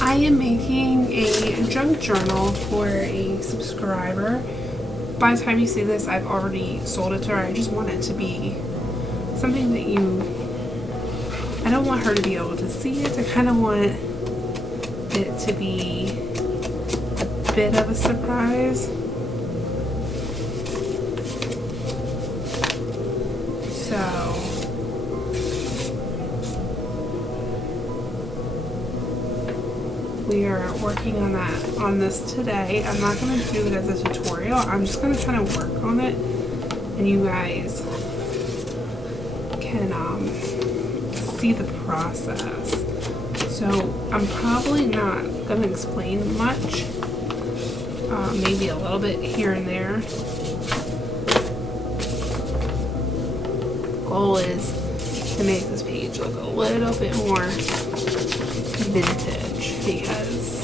I am making a junk journal for a subscriber. By the time you see this, I've already sold it to her. I just want it to be something that I don't want her to be able to see it. I kind of want it to be a bit of a surprise. So we are working on this today. I'm not going to do it as a tutorial. I'm just going to kind of work on it, and you guys can see the process. So I'm probably not going to explain much. Maybe a little bit here and there. Goal is to make this page look a little bit more vintage because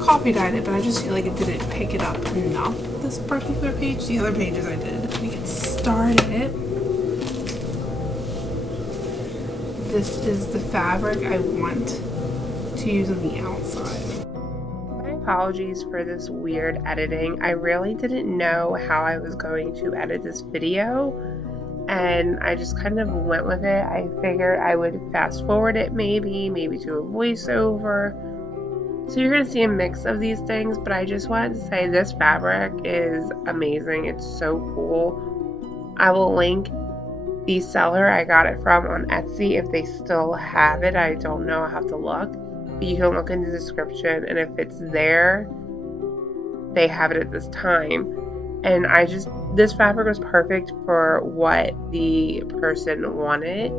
copied it, but I just feel like it didn't pick it up enough, this particular page. The other pages I did. We get started. This is the fabric I want to use on the outside. My apologies for this weird editing. I really didn't know how I was going to edit this video, and I just kind of went with it. I figured I would fast forward it maybe to a voiceover. So you're going to see a mix of these things, but I just wanted to say this fabric is amazing. It's so cool. I will link the seller I got it from on Etsy if they still have it. I don't know. I have to look. But you can look in the description, and if it's there, they have it at this time. And this fabric was perfect for what the person wanted.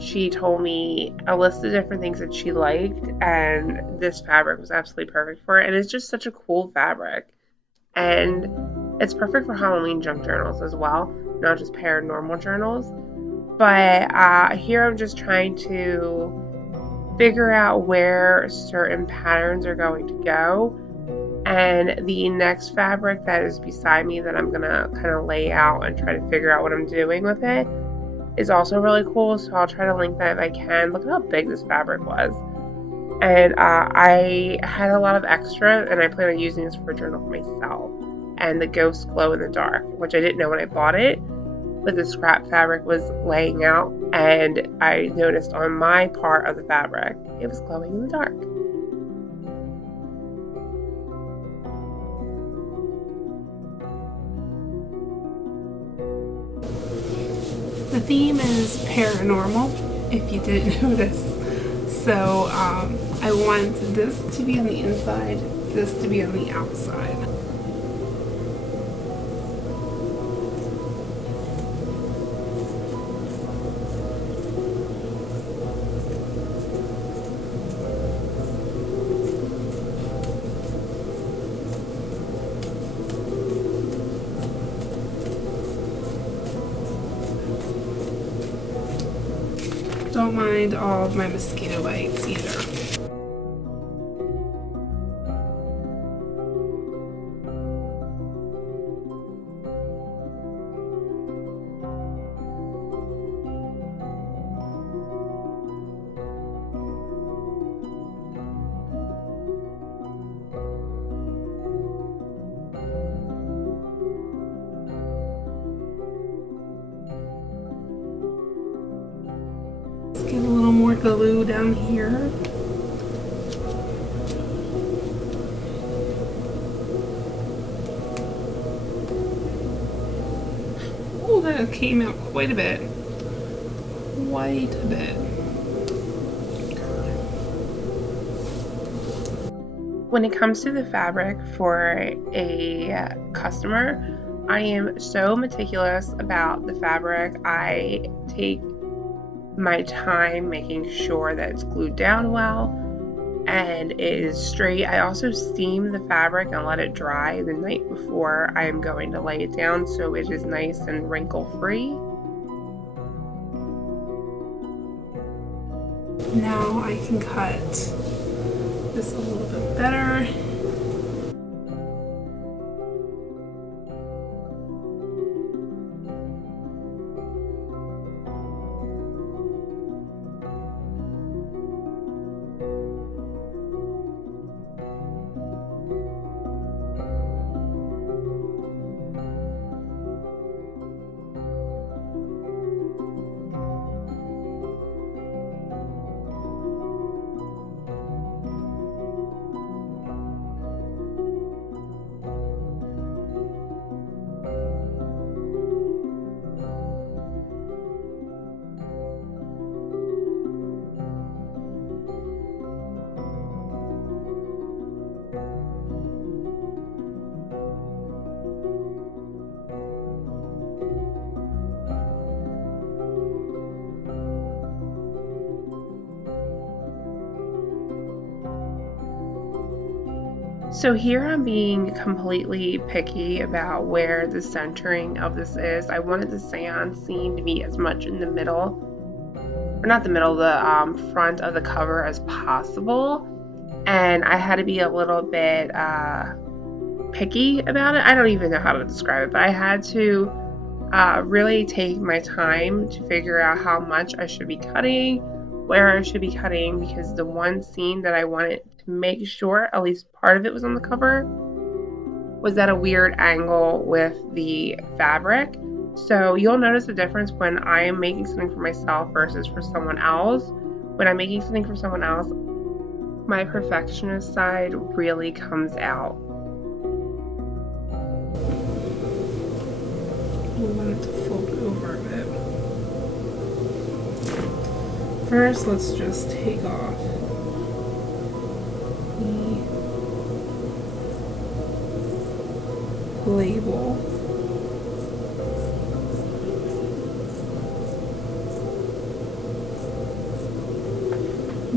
She told me a list of different things that she liked, and this fabric was absolutely perfect for it. And it's just such a cool fabric. And it's perfect for Halloween junk journals as well, not just paranormal journals. But here I'm just trying to figure out where certain patterns are going to go. And the next fabric that is beside me that I'm going to kind of lay out and try to figure out what I'm doing with it is also really cool, so I'll try to link that if I can. Look at how big this fabric was. And I had a lot of extra, and I plan on using this for a journal for myself. And the ghosts glow in the dark, which I didn't know when I bought it, but the scrap fabric was laying out, and I noticed on my part of the fabric, it was glowing in the dark. The theme is paranormal, if you didn't notice. So I want this to be on the inside, this to be on the outside. Don't mind all of my mosquito bites either. Let's get a little more glue down here. Oh, that came out quite a bit. Quite a bit. When it comes to the fabric for a customer, I am so meticulous about the fabric. I take my time making sure that it's glued down well and it is straight. I also steam the fabric and let it dry the night before I am going to lay it down so it is nice and wrinkle free. Now I can cut this a little bit better. So here I'm being completely picky about where the centering of this is. I wanted the seance scene to be as much in the middle, or not the middle, the front of the cover as possible. And I had to be a little bit picky about it. I don't even know how to describe it, but I had to really take my time to figure out how much I should be cutting, where I should be cutting, because the one scene that I wanted to make sure at least part of it was on the cover was at a weird angle with the fabric. So you'll notice the difference when I'm making something for myself versus for someone else. When I'm making something for someone else, my perfectionist side really comes out. I want it to fold over a bit. First, let's just take off the label.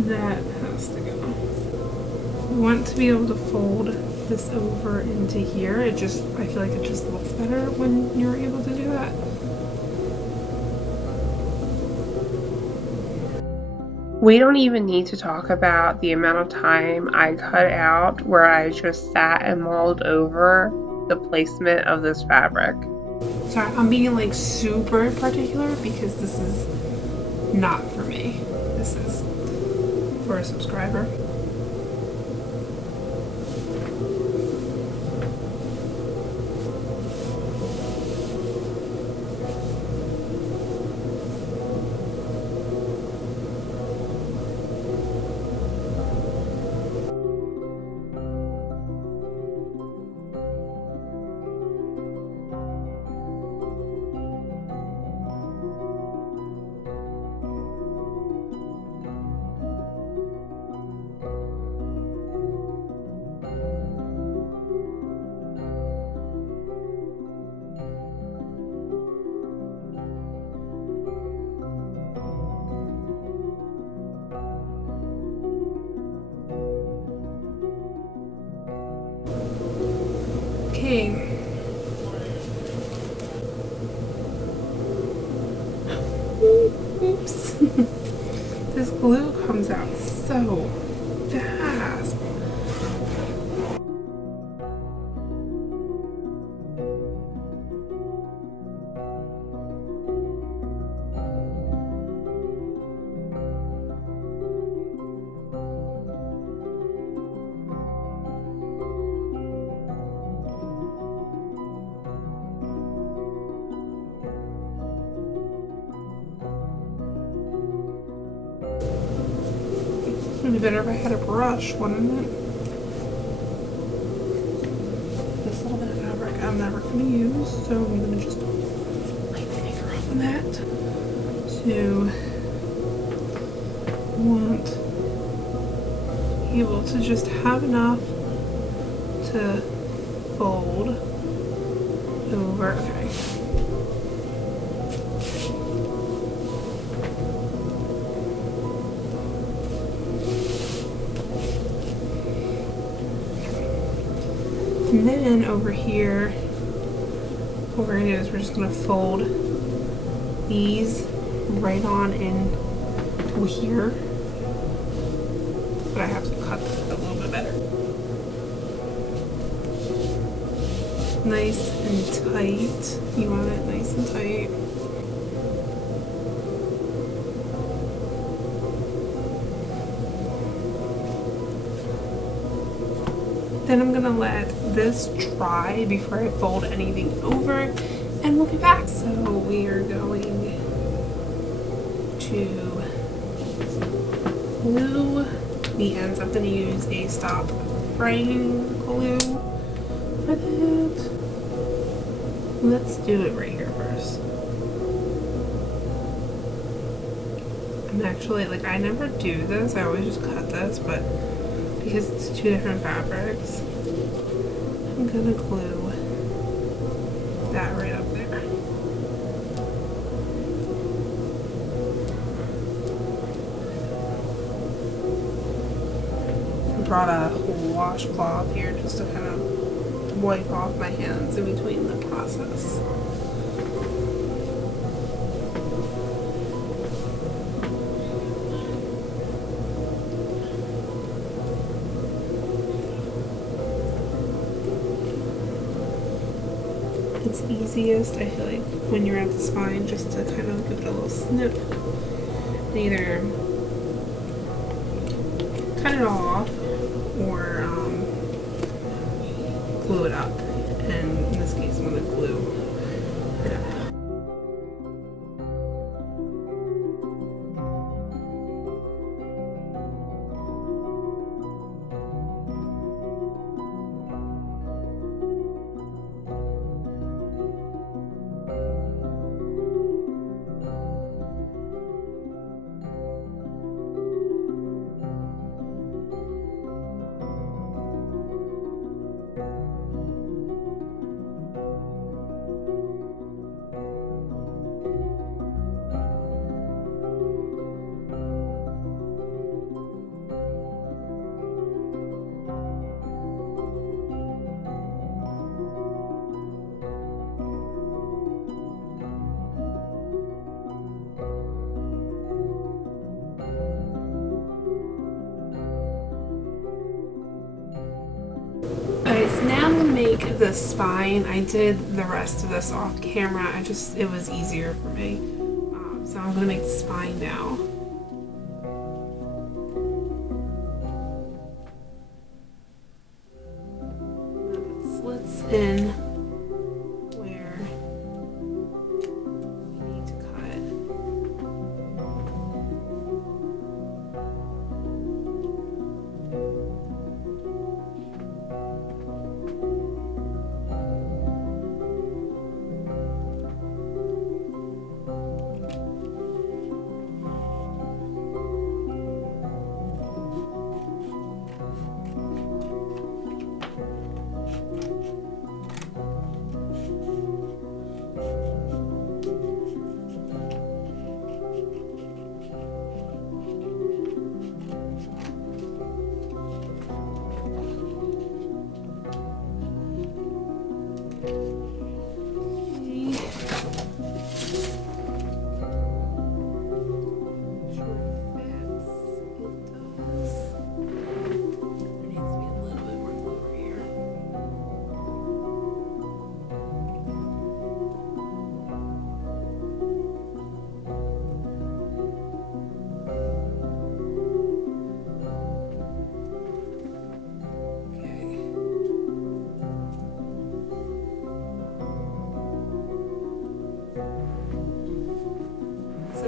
That has to go. I want to be able to fold this over into here. I feel like it just looks better when you're able to do that. We don't even need to talk about the amount of time I cut out where I just sat and mulled over the placement of this fabric. Sorry, I'm being like super particular because this is not for me. This is for a subscriber. Okay. Oops. This glue comes out so fast. It'd be better if I had a brush, wouldn't it? This little bit of fabric I'm never going to use, so I'm going to just light my finger off on that to want able to just have enough to fold over. Okay. And then over here, what we're going to do is we're just going to fold these right on in here. But I have to cut this a little bit better. Nice and tight. You want it nice and tight. Then I'm gonna let this dry before I fold anything over, and we'll be back. So we are going to glue the ends. I'm gonna use a stop fraying glue for that. Let's do it right here first. I'm actually, like, I never do this. I always just cut this, but because it's two different fabrics, I'm gonna glue that right up there. brought a washcloth here just to kind of wipe off my hands in between the process. It's easiest, I feel like, when you're at the spine, just to kind of give it a little snip and either cut it all off or glue it up. And in this case, I'm going to glue it up. Okay, so now I'm gonna make the spine. I did the rest of this off camera. It was easier for me. So I'm gonna make the spine now. Slits in where you need to cut.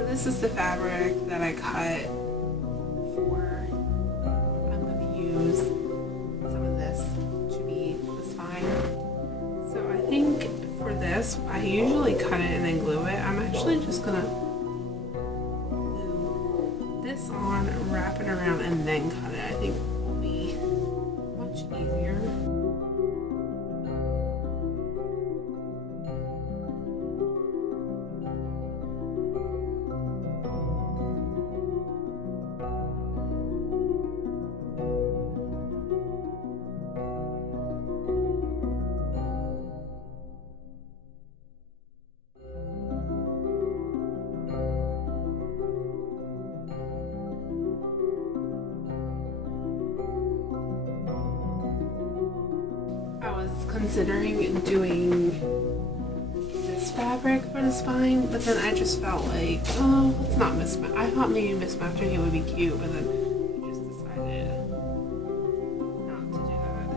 This is the fabric that I cut for. I'm going to use some of this to be the spine. So I think for this, I usually cut it and then glue it. I'm actually just going to glue this on, wrap it around, and then cut it. I think it will be much easier. Considering doing this fabric for the spine, but then I just felt like, oh, let's not mismatch. I thought maybe mismatching it would be cute, but then I just decided not to do that.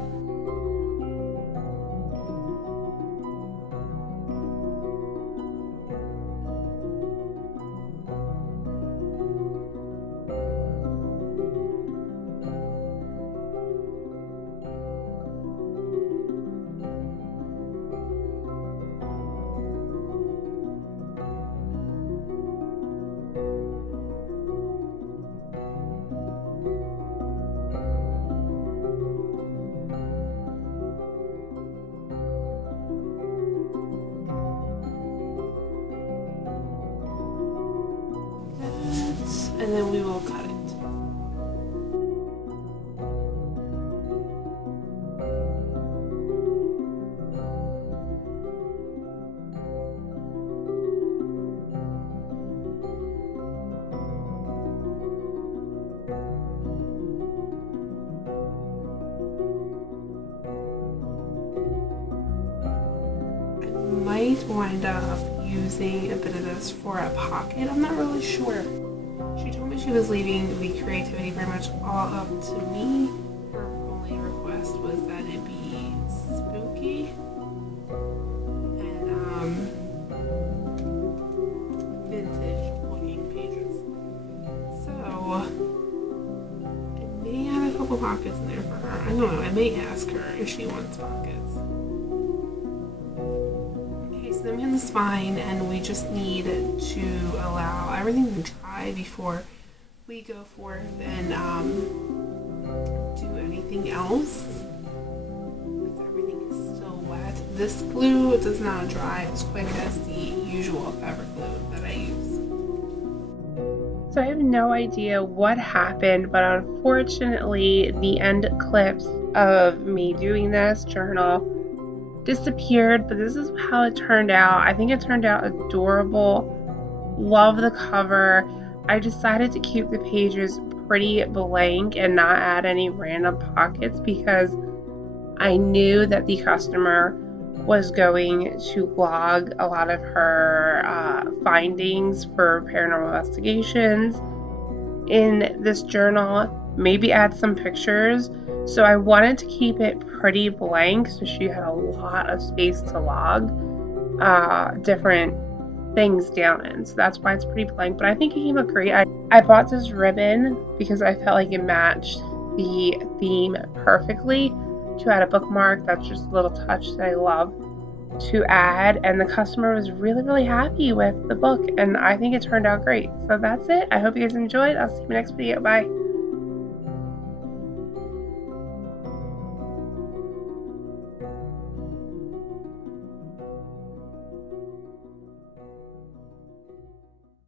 And then we will cut it. wind up using a bit of this for a pocket. I'm not really sure. She told me she was leaving the creativity pretty much all up to me. Her only request was that it be spooky and vintage looking pages. So I may have a couple pockets in there for her. I don't know. I may ask her if she wants pockets. Them in the spine, and we just need to allow everything to dry before we go forth and do anything else, because everything is still wet. This glue does not dry as quick as the usual fabric glue that I use. So I have no idea what happened, but unfortunately the end clips of me doing this journal disappeared, but this is how it turned out. I think it turned out adorable. Love the cover. I decided to keep the pages pretty blank and not add any random pockets because I knew that the customer was going to log a lot of her findings for paranormal investigations in this journal, maybe add some pictures. So I wanted to keep it pretty blank so she had a lot of space to log different things down in. So that's why it's pretty blank, but I think it came out great. I bought this ribbon because I felt like it matched the theme perfectly to add a bookmark. That's just a little touch that I love to add, and the customer was really happy with the book, and I think it turned out great. So that's it. I hope you guys enjoyed. I'll see you in the next video. Bye.